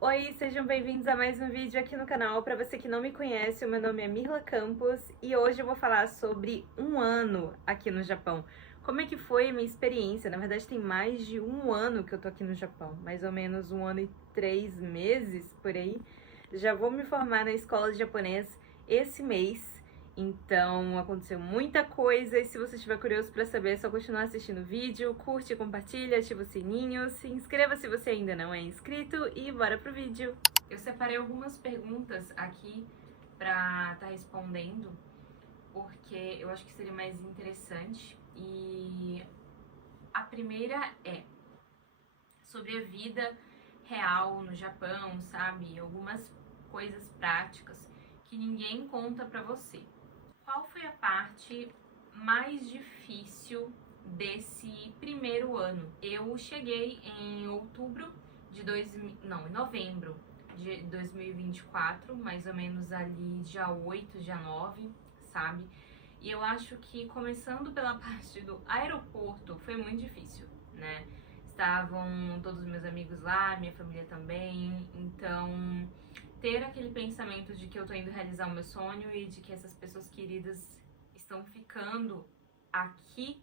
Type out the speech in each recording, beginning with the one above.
Oi, sejam bem-vindos a mais um vídeo aqui no canal. Para você que não me conhece, o meu nome é Mirla Campos e hoje eu vou falar sobre um ano aqui no Japão. Como é que foi a minha experiência? Na verdade, tem mais de um ano que eu tô aqui no Japão, mais ou menos um ano e 3 meses por aí. Já vou me formar na escola de japonês esse mês. Então aconteceu muita coisa e se você estiver curioso para saber, é só continuar assistindo o vídeo, curte, compartilha, ativa o sininho, se inscreva se você ainda não é inscrito e bora pro vídeo! Eu separei algumas perguntas aqui para estar respondendo, porque eu acho que seria mais interessante. E a primeira é sobre a vida real no Japão, sabe? Algumas coisas práticas que ninguém conta pra você. Qual foi a parte mais difícil desse primeiro ano? Eu cheguei em outubro de em novembro de 2024, mais ou menos ali dia 8, dia 9, sabe? E eu acho que começando pela parte do aeroporto foi muito difícil, né? Estavam todos os meus amigos lá, minha família também, então ter aquele pensamento de que eu tô indo realizar o meu sonho e de que essas pessoas queridas estão ficando aqui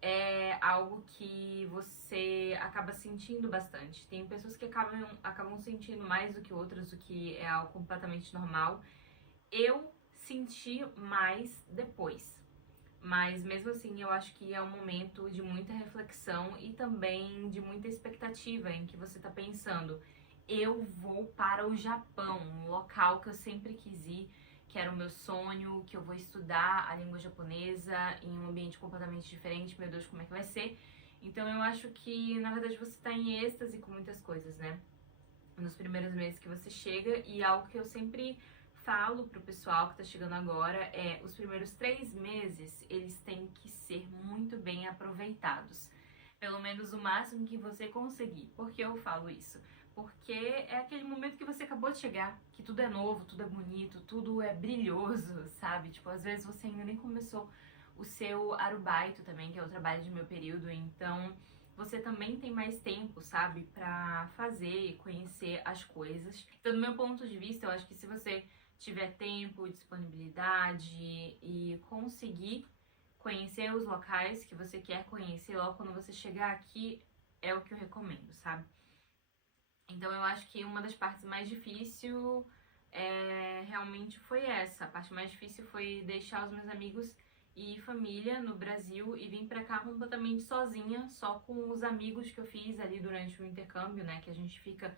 é algo que você acaba sentindo bastante. Tem pessoas que acabam sentindo mais do que outras, o que é algo completamente normal. Eu senti mais depois, mas mesmo assim eu acho que é um momento de muita reflexão e também de muita expectativa em que você tá pensando: eu vou para o Japão, um local que eu sempre quis ir, que era o meu sonho, que eu vou estudar a língua japonesa em um ambiente completamente diferente, meu Deus, como é que vai ser? Então eu acho que, na verdade, você tá em êxtase com muitas coisas, né? Nos primeiros meses que você chega, e algo que eu sempre falo pro pessoal que tá chegando agora é: os primeiros 3 meses, eles têm que ser muito bem aproveitados. Pelo menos o máximo que você conseguir. Por que eu falo isso? Porque é aquele momento que você acabou de chegar, que tudo é novo, tudo é bonito, tudo é brilhoso, sabe? Tipo, às vezes você ainda nem começou o seu arubaito também, que é o trabalho de meu período, então você também tem mais tempo, sabe, pra fazer e conhecer as coisas. Então, do meu ponto de vista, eu acho que se você tiver tempo, disponibilidade e conseguir conhecer os locais que você quer conhecer logo quando você chegar aqui, é o que eu recomendo, sabe? Então eu acho que uma das partes mais difíceis realmente foi essa. A parte mais difícil foi deixar os meus amigos e família no Brasil e vim pra cá completamente sozinha, só com os amigos que eu fiz ali durante o intercâmbio, né? Que a gente fica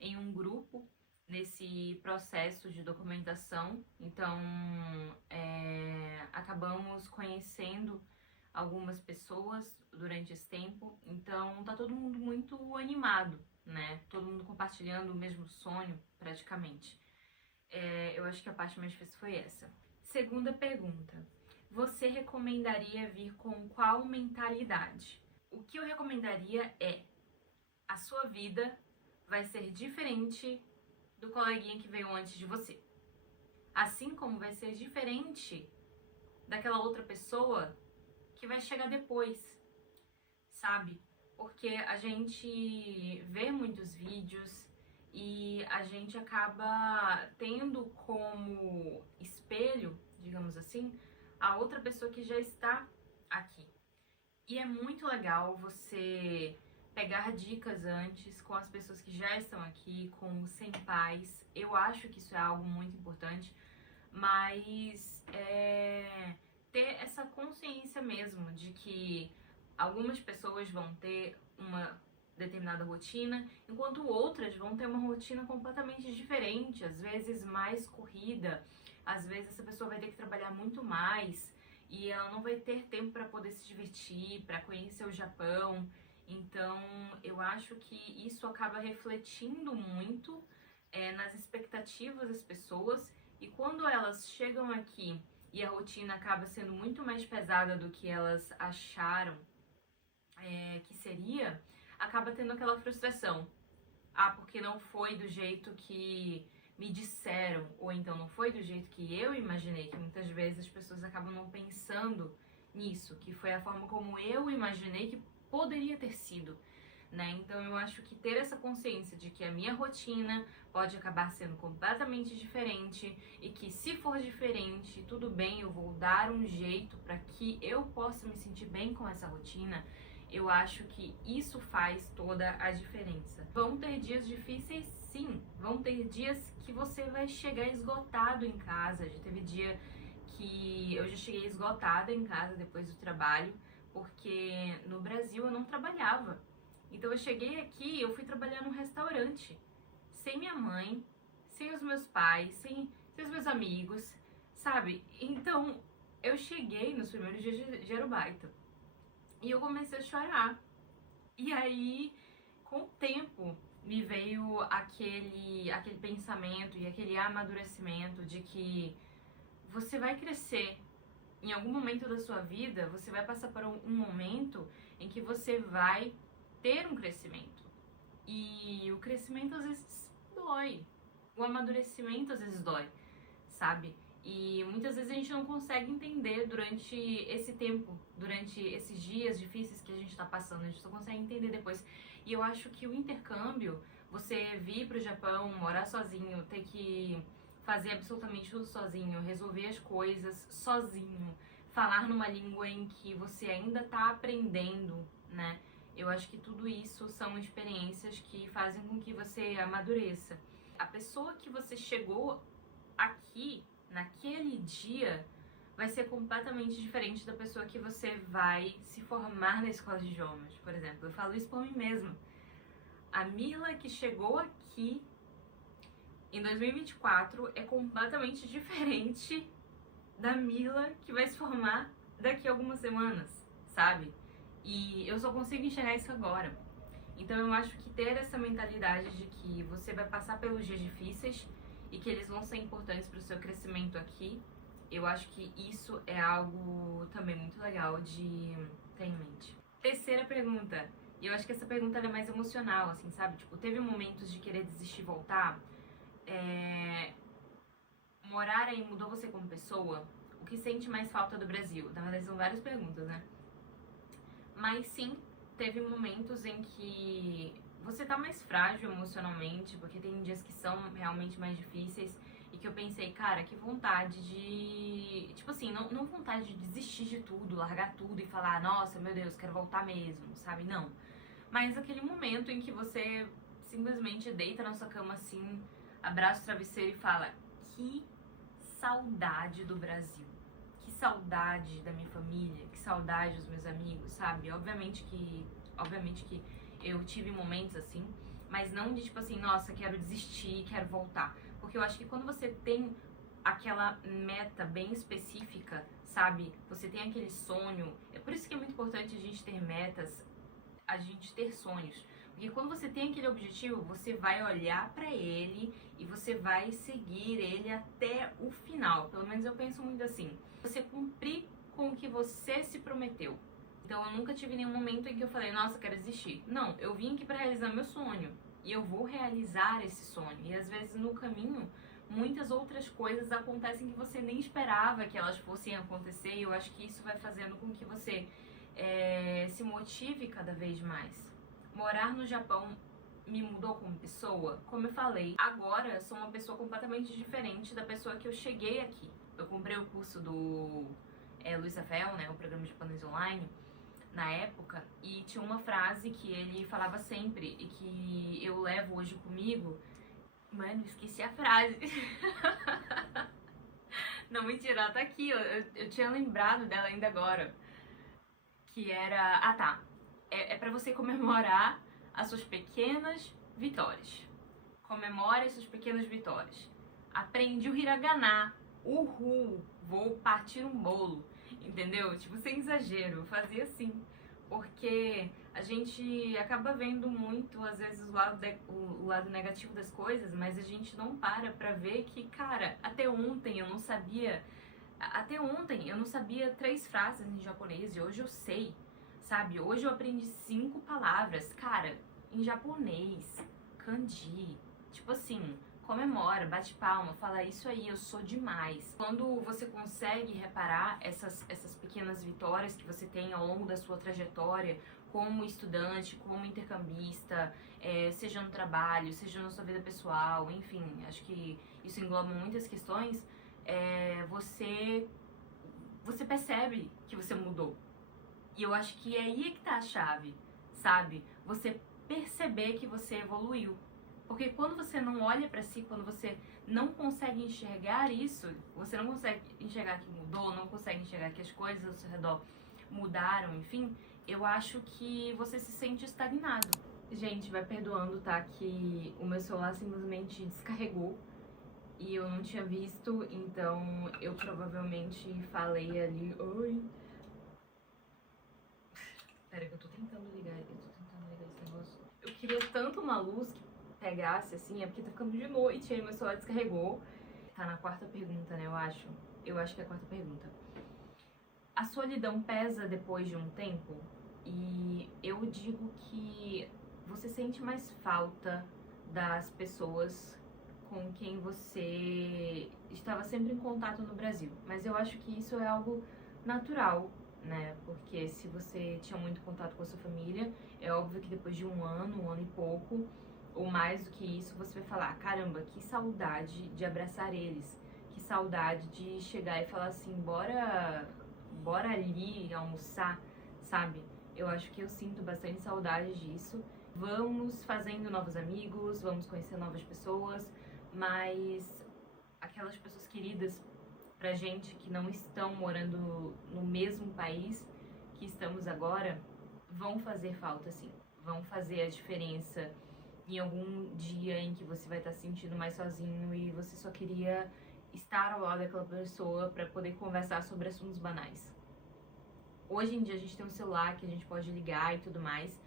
em um grupo nesse processo de documentação. Então acabamos conhecendo algumas pessoas durante esse tempo. Então tá todo mundo muito animado, né? Todo mundo compartilhando o mesmo sonho, praticamente. Eu acho que a parte mais difícil foi essa. Segunda pergunta: você recomendaria vir com qual mentalidade? O que eu recomendaria é: a sua vida vai ser diferente do coleguinha que veio antes de você. Assim como vai ser diferente daquela outra pessoa que vai chegar depois, sabe? Porque a gente vê muitos vídeos e a gente acaba tendo como espelho, digamos assim, a outra pessoa que já está aqui. E é muito legal você pegar dicas antes com as pessoas que já estão aqui, com os senpais. Eu acho que isso é algo muito importante, mas ter essa consciência mesmo de que algumas pessoas vão ter uma determinada rotina, enquanto outras vão ter uma rotina completamente diferente, às vezes mais corrida, às vezes essa pessoa vai ter que trabalhar muito mais e ela não vai ter tempo para poder se divertir, para conhecer o Japão. Então eu acho que isso acaba refletindo muito nas expectativas das pessoas, e quando elas chegam aqui e a rotina acaba sendo muito mais pesada do que elas acharam que seria, acaba tendo aquela frustração. Ah, porque não foi do jeito que me disseram, ou então não foi do jeito que eu imaginei, que muitas vezes as pessoas acabam não pensando nisso, que foi a forma como eu imaginei que poderia ter sido, né? Então eu acho que ter essa consciência de que a minha rotina pode acabar sendo completamente diferente e que se for diferente, tudo bem, eu vou dar um jeito para que eu possa me sentir bem com essa rotina. Eu acho que isso faz toda a diferença. Vão ter dias difíceis, sim. Vão ter dias que você vai chegar esgotado em casa. Já teve dia que eu já cheguei esgotada em casa depois do trabalho, porque no Brasil eu não trabalhava. Então eu cheguei aqui, eu fui trabalhar num restaurante, sem minha mãe, sem os meus pais, sem os meus amigos, sabe? Então eu cheguei nos primeiros dias de Arubaito e eu comecei a chorar. E aí, com o tempo, me veio aquele pensamento e aquele amadurecimento de que você vai crescer. Em algum momento da sua vida, você vai passar por um momento em que você vai ter um crescimento. E o crescimento às vezes dói. O amadurecimento às vezes dói, sabe? E muitas vezes a gente não consegue entender durante esse tempo, durante esses dias difíceis que a gente tá passando, a gente só consegue entender depois. E eu acho que o intercâmbio, você vir pro Japão, morar sozinho, ter que fazer absolutamente tudo sozinho, resolver as coisas sozinho, falar numa língua em que você ainda tá aprendendo, né? Eu acho que tudo isso são experiências que fazem com que você amadureça. A pessoa que você chegou aqui, naquele dia, vai ser completamente diferente da pessoa que você vai se formar na escola de idiomas, por exemplo. Eu falo isso por mim mesma. A Mirla que chegou aqui em 2024 é completamente diferente da Mirla que vai se formar daqui a algumas semanas, sabe? E eu só consigo enxergar isso agora. Então eu acho que ter essa mentalidade de que você vai passar pelos dias difíceis e que eles vão ser importantes para o seu crescimento aqui, eu acho que isso é algo também muito legal de ter em mente. Terceira pergunta, e eu acho que essa pergunta é mais emocional, assim, sabe? Tipo, teve momentos de querer desistir e voltar? Morar aí mudou você como pessoa? O que sente mais falta do Brasil? Na verdade, são várias perguntas, né? Mas sim, teve momentos em que você tá mais frágil emocionalmente, porque tem dias que são realmente mais difíceis e que eu pensei, cara, que vontade de... Tipo assim, não vontade de desistir de tudo, largar tudo e falar, nossa, meu Deus, quero voltar mesmo, sabe? Não. Mas aquele momento em que você simplesmente deita na sua cama assim, abraça o travesseiro e fala, que saudade do Brasil. Que saudade da minha família, que saudade dos meus amigos, sabe? Obviamente que eu tive momentos assim, mas não de tipo assim, nossa, quero desistir, quero voltar. Porque eu acho que quando você tem aquela meta bem específica, sabe? Você tem aquele sonho. É por isso que é muito importante a gente ter metas, a gente ter sonhos. Porque quando você tem aquele objetivo, você vai olhar pra ele e você vai seguir ele até o final. Pelo menos eu penso muito assim. Você cumprir com o que você se prometeu. Então eu nunca tive nenhum momento em que eu falei, nossa, quero desistir. Não, eu vim aqui pra realizar meu sonho. E eu vou realizar esse sonho. E às vezes no caminho, muitas outras coisas acontecem que você nem esperava que elas fossem acontecer. E eu acho que isso vai fazendo com que você se motive cada vez mais. Morar no Japão me mudou como pessoa? Como eu falei, agora eu sou uma pessoa completamente diferente da pessoa que eu cheguei aqui. Eu comprei o curso do Luiz Rafael, né, o programa japonês online, na época, e tinha uma frase que ele falava sempre e que eu levo hoje comigo. Mano, esqueci a frase. Não, mentira, ela tá aqui, eu tinha lembrado dela ainda agora. Que era... Ah, tá. É pra você comemorar as suas pequenas vitórias. Comemore as suas pequenas vitórias. Aprendi o hiragana. Uhul. Vou partir um bolo. Entendeu? Tipo, sem exagero. Eu fazia assim. Porque a gente acaba vendo muito, às vezes, o lado negativo das coisas, mas a gente não para pra ver que, cara, até ontem eu não sabia 3 frases em japonês e hoje eu sei, sabe? Hoje eu aprendi 5 palavras, cara, em japonês, kanji, tipo assim, comemora, bate palma, fala isso aí, eu sou demais. Quando você consegue reparar essas pequenas vitórias que você tem ao longo da sua trajetória, como estudante, como intercambista, seja no trabalho, seja na sua vida pessoal, enfim, acho que isso engloba muitas questões, você percebe que você mudou. E eu acho que é aí que tá a chave, sabe? Você perceber que você evoluiu. Porque quando você não olha pra si, quando você não consegue enxergar isso, você não consegue enxergar que mudou, não consegue enxergar que as coisas ao seu redor mudaram, enfim, eu acho que você se sente estagnado. Gente, vai perdoando, tá? Que o meu celular simplesmente descarregou e eu não tinha visto, então eu provavelmente falei ali, oi. Pera que eu tô tentando ligar esse negócio. Eu queria tanto uma luz que pegasse assim, é porque tá ficando de noite, aí meu celular descarregou. Tá na quarta pergunta, né, eu acho. Eu acho que é a quarta pergunta. A solidão pesa depois de um tempo? E eu digo que você sente mais falta das pessoas com quem você estava sempre em contato no Brasil. Mas eu acho que isso é algo natural, né? Porque se você tinha muito contato com a sua família, é óbvio que depois de um ano e pouco, ou mais do que isso, você vai falar, caramba, que saudade de abraçar eles, que saudade de chegar e falar assim, bora ali almoçar, sabe? Eu acho que eu sinto bastante saudade disso. Vamos fazendo novos amigos, vamos conhecer novas pessoas, mas aquelas pessoas queridas pra gente que não estão morando no mesmo país que estamos agora, vão fazer falta sim, vão fazer a diferença em algum dia em que você vai estar se sentindo mais sozinho e você só queria estar ao lado daquela pessoa para poder conversar sobre assuntos banais. Hoje em dia a gente tem um celular que a gente pode ligar e tudo mais,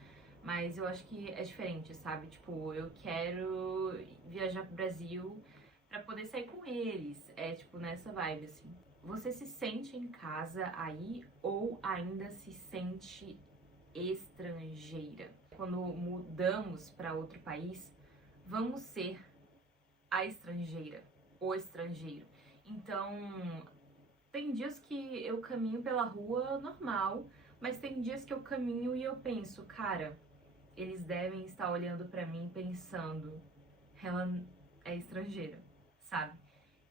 mas eu acho que é diferente, sabe? Tipo, eu quero viajar pro Brasil pra poder sair com eles. É tipo nessa vibe, assim. Você se sente em casa aí ou ainda se sente estrangeira? Quando mudamos para outro país, vamos ser a estrangeira, o estrangeiro. Então, tem dias que eu caminho pela rua normal, mas tem dias que eu caminho e eu penso, cara, eles devem estar olhando pra mim pensando, ela é estrangeira, sabe?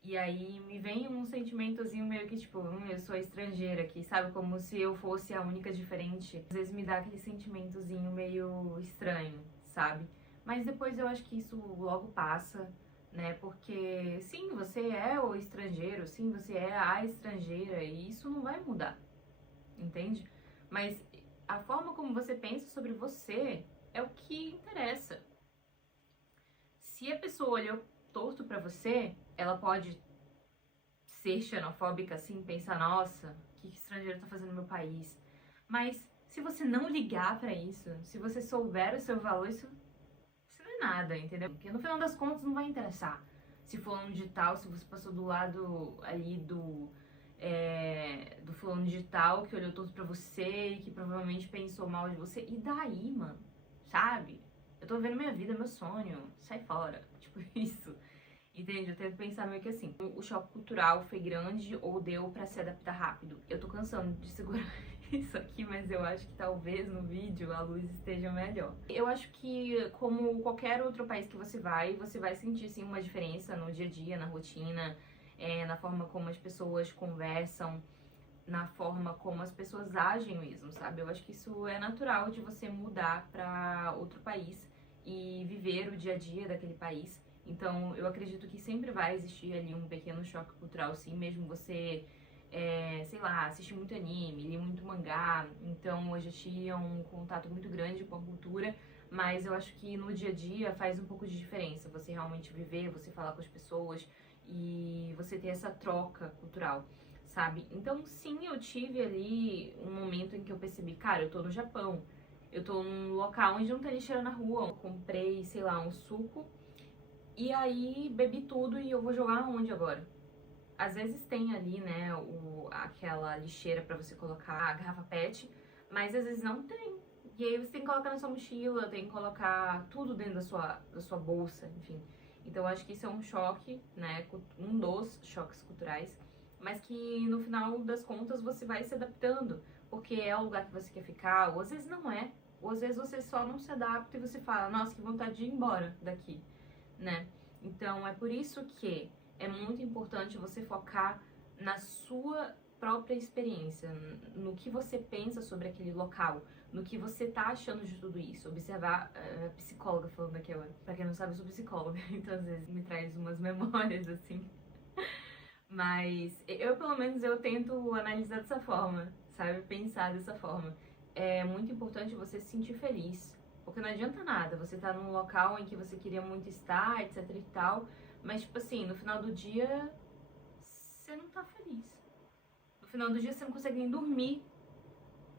E aí me vem um sentimentozinho meio que tipo, eu sou estrangeira aqui, sabe? Como se eu fosse a única diferente. Às vezes me dá aquele sentimentozinho meio estranho, sabe? Mas depois eu acho que isso logo passa, né? Porque sim, você é o estrangeiro, sim, você é a estrangeira e isso não vai mudar, entende? Mas a forma como você pensa sobre você é o que interessa. Se a pessoa olhou torto pra você, ela pode ser xenofóbica assim, pensar, nossa, o que estrangeiro tá fazendo no meu país? Mas se você não ligar pra isso, se você souber o seu valor, isso não é nada, entendeu? Porque no final das contas não vai interessar. Se fulano de tal, se você passou do lado ali do fulano de tal que olhou torto pra você e que provavelmente pensou mal de você, e daí, mano, sabe? Eu tô vivendo minha vida, meu sonho, sai fora, tipo isso. Entende? Eu tento pensar meio que assim, o choque cultural foi grande ou deu pra se adaptar rápido? Eu tô cansando de segurar isso aqui, mas eu acho que talvez no vídeo a luz esteja melhor. Eu acho que, como qualquer outro país que você vai sentir sim uma diferença no dia a dia, na rotina, na forma como as pessoas conversam, na forma como as pessoas agem mesmo, sabe? Eu acho que isso é natural de você mudar pra outro país e viver o dia a dia daquele país. Então, eu acredito que sempre vai existir ali um pequeno choque cultural, sim, mesmo você, sei lá, assiste muito anime, lê muito mangá, então hoje tinha um contato muito grande com a cultura, mas eu acho que no dia a dia faz um pouco de diferença você realmente viver, você falar com as pessoas e você ter essa troca cultural, sabe? Então, sim, eu tive ali um momento em que eu percebi, cara, eu tô no Japão, eu tô num local onde não tem lixeira na rua, eu comprei, sei lá, um suco. E aí bebi tudo e eu vou jogar onde agora? Às vezes tem ali, né, aquela lixeira pra você colocar a garrafa PET, mas às vezes não tem. E aí você tem que colocar na sua mochila, tem que colocar tudo dentro da sua bolsa, enfim. Então eu acho que isso é um choque, né, um dos choques culturais, mas que no final das contas você vai se adaptando, porque é o lugar que você quer ficar, ou às vezes não é, Ou às vezes você só não se adapta e você fala, nossa, que vontade de ir embora daqui, né? Então é por isso que é muito importante você focar na sua própria experiência, no que você pensa sobre aquele local, no que você tá achando de tudo isso. Observar, psicóloga falando aqui agora. Pra quem não sabe, eu sou psicóloga, então às vezes me traz umas memórias assim. Mas eu, pelo menos, eu tento analisar dessa forma, sabe? Pensar dessa forma. É muito importante você se sentir feliz, porque não adianta nada você tá num local em que você queria muito estar, etc e tal, mas, tipo assim, no final do dia, você não tá feliz. No final do dia, você não consegue nem dormir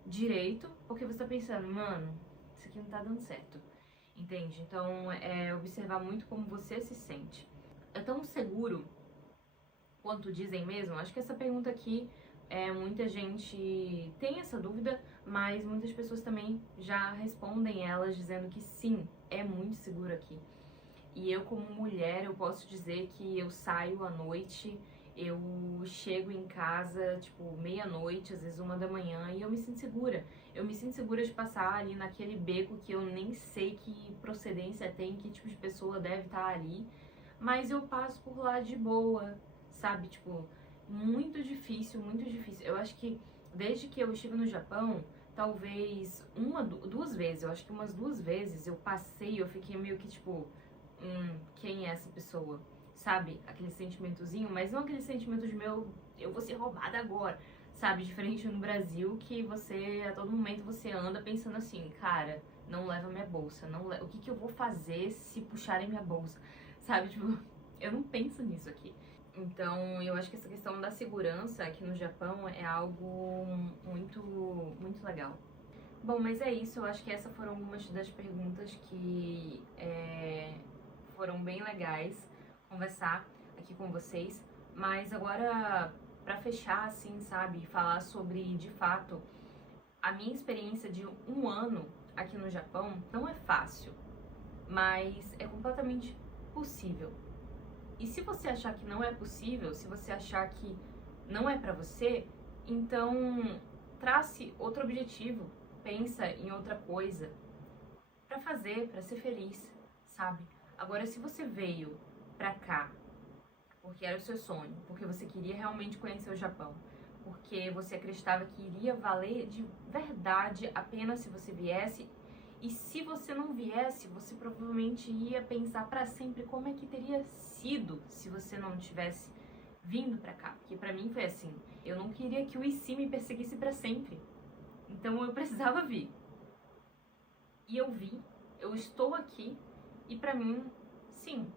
direito, porque você tá pensando, mano, isso aqui não tá dando certo, entende? Então, é observar muito como você se sente. É tão seguro quanto dizem mesmo? Acho que essa pergunta aqui, muita gente tem essa dúvida, mas muitas pessoas também já respondem elas dizendo que sim, é muito seguro aqui. E eu, como mulher, eu posso dizer que eu saio à noite, eu chego em casa, tipo, meia-noite, às vezes 1 da manhã, e eu me sinto segura. Eu me sinto segura de passar ali naquele beco que eu nem sei que procedência tem, que tipo de pessoa deve estar ali, mas eu passo por lá de boa, sabe? Tipo, muito difícil, muito difícil. Eu acho que desde que eu estive no Japão, talvez duas vezes, eu acho que umas 2 vezes eu passei, eu fiquei meio que tipo, quem é essa pessoa? Sabe? Aquele sentimentozinho, mas não aquele sentimento de eu vou ser roubada agora, sabe? Diferente no Brasil, que você, a todo momento, você anda pensando assim, cara, não leva minha bolsa, o que eu vou fazer se puxarem minha bolsa, sabe? Tipo, eu não penso nisso aqui. Então, eu acho que essa questão da segurança aqui no Japão é algo muito, muito legal. Bom, mas é isso, eu acho que essas foram algumas das perguntas que foram bem legais conversar aqui com vocês. Mas agora, pra fechar, assim, sabe, falar sobre, de fato, a minha experiência de 1 ano aqui no Japão não é fácil, mas é completamente possível. E se você achar que não é possível, se você achar que não é pra você, então trace outro objetivo, pensa em outra coisa pra fazer, pra ser feliz, sabe? Agora, se você veio pra cá porque era o seu sonho, porque você queria realmente conhecer o Japão, porque você acreditava que iria valer de verdade a pena se você viesse, e se você não viesse, você provavelmente ia pensar pra sempre como é que teria sido se você não tivesse vindo pra cá, porque pra mim foi assim, eu não queria que o IC me perseguisse pra sempre, então eu precisava vir. E eu vi, eu estou aqui, e pra mim, sim,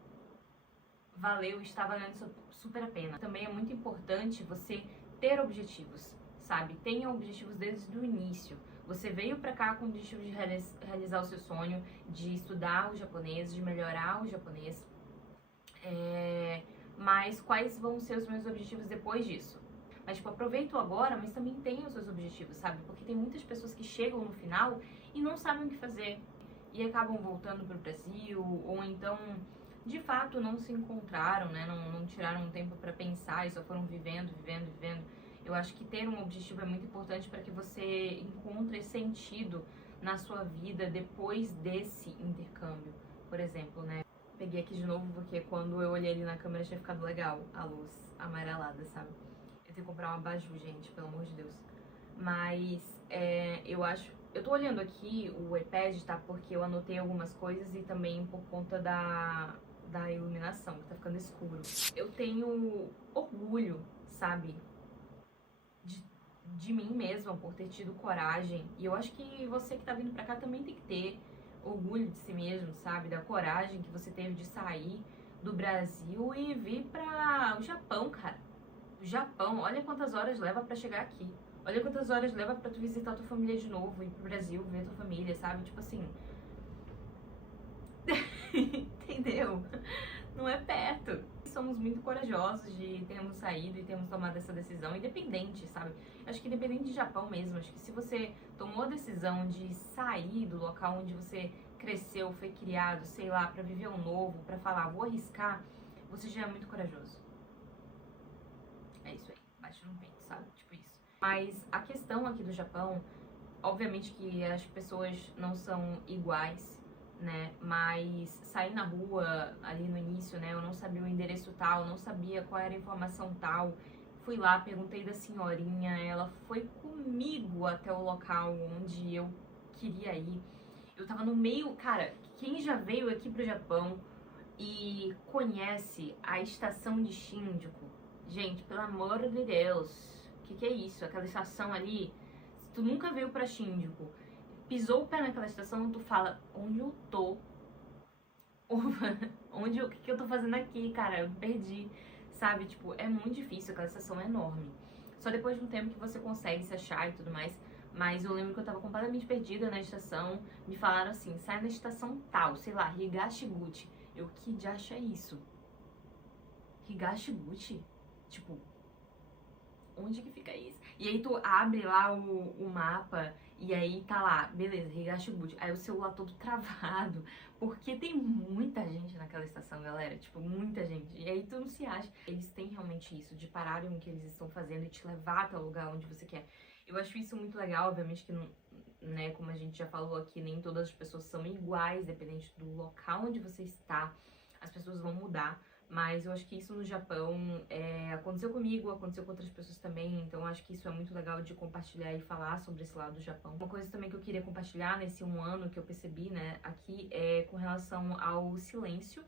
valeu, está valendo super a pena. Também é muito importante você ter objetivos, sabe? Tenha objetivos desde o início. Você veio pra cá com o objetivo de realizar o seu sonho, de estudar o japonês, de melhorar o japonês. Mas quais vão ser os meus objetivos depois disso? Mas, tipo, aproveita o agora, mas também tenha os seus objetivos, sabe? Porque tem muitas pessoas que chegam no final e não sabem o que fazer. E acabam voltando pro Brasil, ou então, de fato, não se encontraram, né? Não tiraram um tempo pra pensar e só foram vivendo. Eu acho que ter um objetivo é muito importante para que você encontre sentido na sua vida depois desse intercâmbio, por exemplo, né? Peguei aqui de novo porque quando eu olhei ali na câmera tinha ficado legal a luz amarelada, sabe? Eu tenho que comprar uma abajur, gente, pelo amor de Deus. Mas eu tô olhando aqui o iPad, tá? Porque eu anotei algumas coisas e também por conta da iluminação, que tá ficando escuro. Eu tenho orgulho, sabe? De mim mesma por ter tido coragem. E eu acho que você que tá vindo pra cá também tem que ter orgulho de si mesmo, sabe? Da coragem que você teve de sair do Brasil e vir pra o Japão, cara. O Japão, olha quantas horas leva pra chegar aqui. Olha quantas horas leva pra tu visitar tua família de novo, ir pro Brasil, ver tua família, sabe? Tipo assim... Entendeu? Não é perto. Somos muito corajosos de termos saído e termos tomado essa decisão, independente, sabe? Acho que independente de Japão mesmo, acho que se você tomou a decisão de sair do local onde você cresceu, foi criado, sei lá, pra viver um novo, pra falar, vou arriscar, você já é muito corajoso. É isso aí, bate no peito, sabe? Tipo isso. Mas a questão aqui do Japão Obviamente que as pessoas não são iguais, né? Mas sair na rua ali no início, né? Eu não sabia o endereço tal, não sabia qual era a informação tal. Fui lá, perguntei da senhorinha, ela foi comigo até o local onde eu queria ir. Eu tava no meio, cara, quem já veio aqui pro Japão e conhece a estação de Shinjuku, gente, pelo amor de Deus, que é isso? Aquela estação ali, se tu nunca veio pra Shinjuku, pisou o pé naquela estação, tu fala, onde eu tô? O que eu tô fazendo aqui, cara? Eu me perdi, sabe? Tipo, é muito difícil, aquela estação é enorme. Só depois de um tempo que você consegue se achar e tudo mais. Mas eu lembro que eu tava completamente perdida na estação. Me falaram assim, sai na estação tal, sei lá, Higashiguchi. Eu, que diacho é isso? Higashiguchi? Tipo, onde que fica isso? E aí tu abre lá o mapa e aí tá lá, beleza, Higashiguchi. Aí o celular todo travado, porque tem muita gente naquela estação, galera, tipo, muita gente. E aí tu não se acha. Eles têm realmente isso, de pararem o que eles estão fazendo e te levar até o lugar onde você quer. Eu acho isso muito legal, obviamente que, né, como a gente já falou aqui, nem todas as pessoas são iguais, dependente do local onde você está, as pessoas vão mudar. Mas eu acho que isso no Japão aconteceu comigo, aconteceu com outras pessoas também, então eu acho que isso é muito legal de compartilhar e falar sobre esse lado do Japão. Uma coisa também que eu queria compartilhar nesse um ano que eu percebi, né, aqui é com relação ao silêncio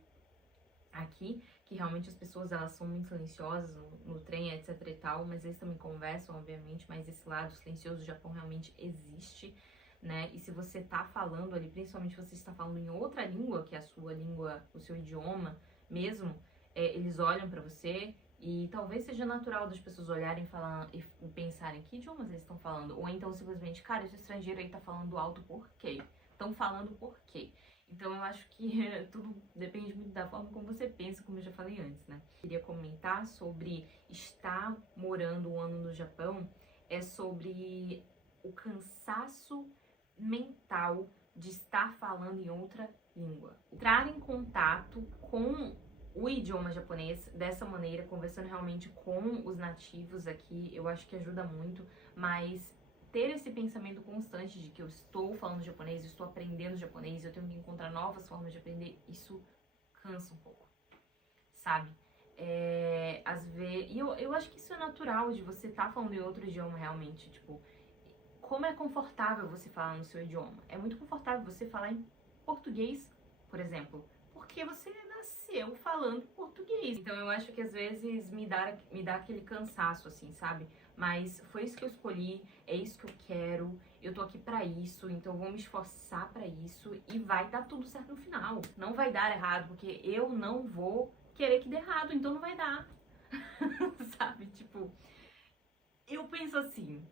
aqui, que realmente as pessoas elas são muito silenciosas no trem, etc e tal, mas eles também conversam, obviamente, mas esse lado silencioso do Japão realmente existe, né? E se você tá falando ali, principalmente se você está falando em outra língua, que é a sua língua, o seu idioma mesmo, eles olham pra você e talvez seja natural das pessoas olharem e pensarem que idiomas eles estão falando, ou então simplesmente, cara, esse estrangeiro aí tá falando alto por quê? Estão falando por quê? Então eu acho que tudo depende muito da forma como você pensa, como eu já falei antes, né? Queria comentar sobre estar morando um ano no Japão, é sobre o cansaço mental de estar falando em outra língua. Entrar em contato com o idioma japonês dessa maneira, conversando realmente com os nativos aqui, eu acho que ajuda muito, mas ter esse pensamento constante de que eu estou falando japonês, eu estou aprendendo japonês, eu tenho que encontrar novas formas de aprender, isso cansa um pouco, sabe? Às vezes, e eu acho que isso é natural de você estar falando em outro idioma realmente, tipo, como é confortável você falar no seu idioma? É muito confortável você falar em português, por exemplo, porque você nasceu falando português. Então eu acho que às vezes me dá aquele cansaço, assim, sabe? Mas foi isso que eu escolhi, é isso que eu quero, eu tô aqui pra isso, então eu vou me esforçar pra isso e vai dar tudo certo no final. Não vai dar errado, porque eu não vou querer que dê errado, então não vai dar. Sabe? Tipo, eu penso assim.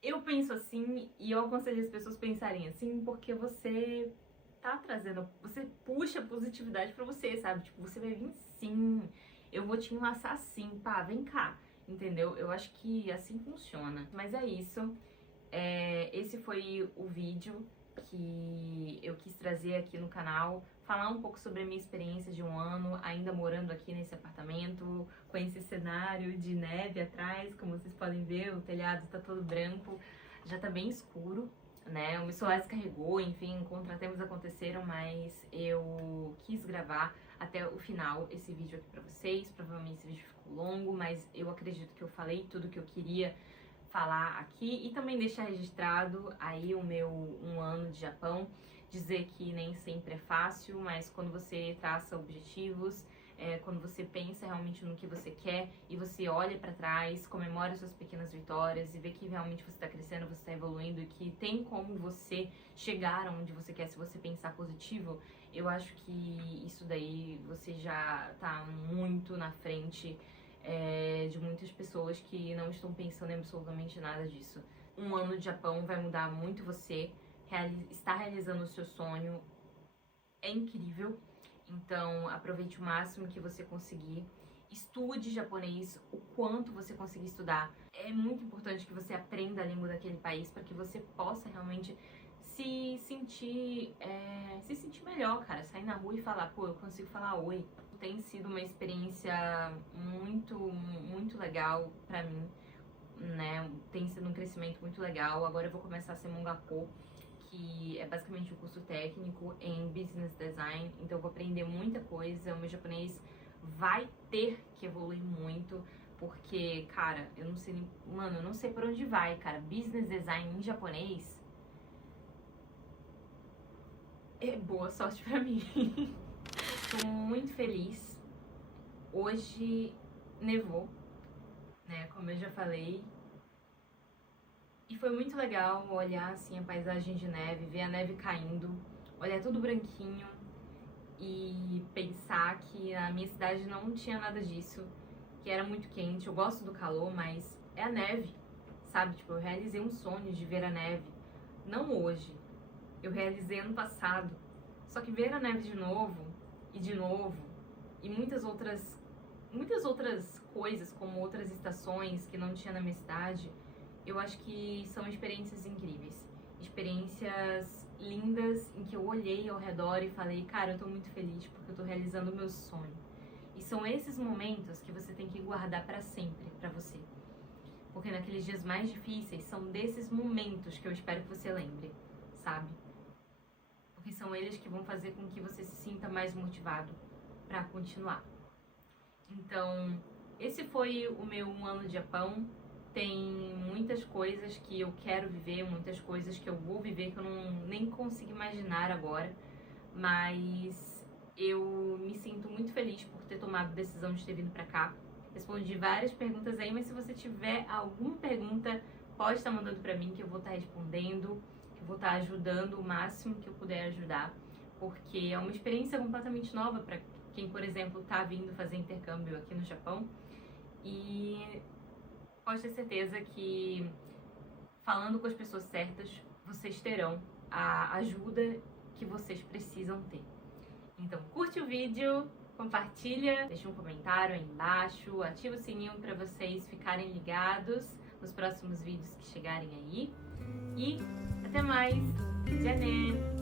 Eu penso assim e eu aconselho as pessoas pensarem assim porque você tá trazendo, você puxa positividade pra você, sabe? Tipo, você vai vir sim, eu vou te enlaçar sim, pá, vem cá, entendeu? Eu acho que assim funciona. Mas é isso, esse foi o vídeo que eu quis trazer aqui no canal, falar um pouco sobre a minha experiência de um ano, ainda morando aqui nesse apartamento, com esse cenário de neve atrás, como vocês podem ver, o telhado tá todo branco, já tá bem escuro, né? O meu celular descarregou, enfim, contratempos aconteceram, mas eu quis gravar até o final esse vídeo aqui pra vocês. Provavelmente esse vídeo ficou longo, mas eu acredito que eu falei tudo que eu queria falar aqui e também deixar registrado aí o meu um ano de Japão, dizer que nem sempre é fácil, mas quando você traça objetivos, quando você pensa realmente no que você quer e você olha pra trás, comemora suas pequenas vitórias e vê que realmente você tá crescendo, você tá evoluindo e que tem como você chegar onde você quer se você pensar positivo, eu acho que isso daí você já tá muito na frente de muitas pessoas que não estão pensando em absolutamente nada disso. Um ano de Japão vai mudar muito você, estar realizando o seu sonho é incrível, então aproveite o máximo que você conseguir. Estude japonês o quanto você conseguir estudar. É muito importante que você aprenda a língua daquele país para que você possa realmente se sentir melhor, cara. Sair na rua e falar, pô, eu consigo falar oi. Tem sido uma experiência muito, muito legal pra mim. né? Tem sido um crescimento muito legal. Agora eu vou começar a ser Mongako, que é basicamente um curso técnico em Business Design. Então eu vou aprender muita coisa. O meu japonês vai ter que evoluir muito, porque, cara, eu não sei, mano, eu não sei por onde vai, cara. Business Design em japonês é boa sorte pra mim. Tô muito feliz. Hoje nevou, né, como eu já falei. E foi muito legal olhar assim a paisagem de neve, ver a neve caindo, olhar tudo branquinho e pensar que a minha cidade não tinha nada disso, que era muito quente. Eu gosto do calor, mas é a neve, sabe? Tipo, eu realizei um sonho de ver a neve. Não hoje, eu realizei ano passado. Só que ver a neve de novo, e muitas outras coisas, como outras estações que não tinha na minha cidade, eu acho que são experiências incríveis. Experiências lindas em que eu olhei ao redor e falei, cara, eu tô muito feliz porque eu tô realizando o meu sonho. E são esses momentos que você tem que guardar pra sempre, pra você. Porque naqueles dias mais difíceis, são desses momentos que eu espero que você lembre, sabe? Porque são eles que vão fazer com que você se sinta mais motivado pra continuar. Então, esse foi o meu 1 ano de Japão. Tem muitas coisas que eu quero viver, muitas coisas que eu vou viver que eu nem consigo imaginar agora. Mas eu me sinto muito feliz por ter tomado a decisão de ter vindo pra cá. Respondi várias perguntas aí, mas se você tiver alguma pergunta, pode estar mandando pra mim que eu vou estar respondendo, que eu vou estar ajudando o máximo que eu puder ajudar. Porque é uma experiência completamente nova pra quem, por exemplo, tá vindo fazer intercâmbio aqui no Japão. E pode ter certeza que, falando com as pessoas certas, vocês terão a ajuda que vocês precisam ter. Então, curte o vídeo, compartilha, deixa um comentário aí embaixo, ativa o sininho para vocês ficarem ligados nos próximos vídeos que chegarem aí. E até mais! Já né?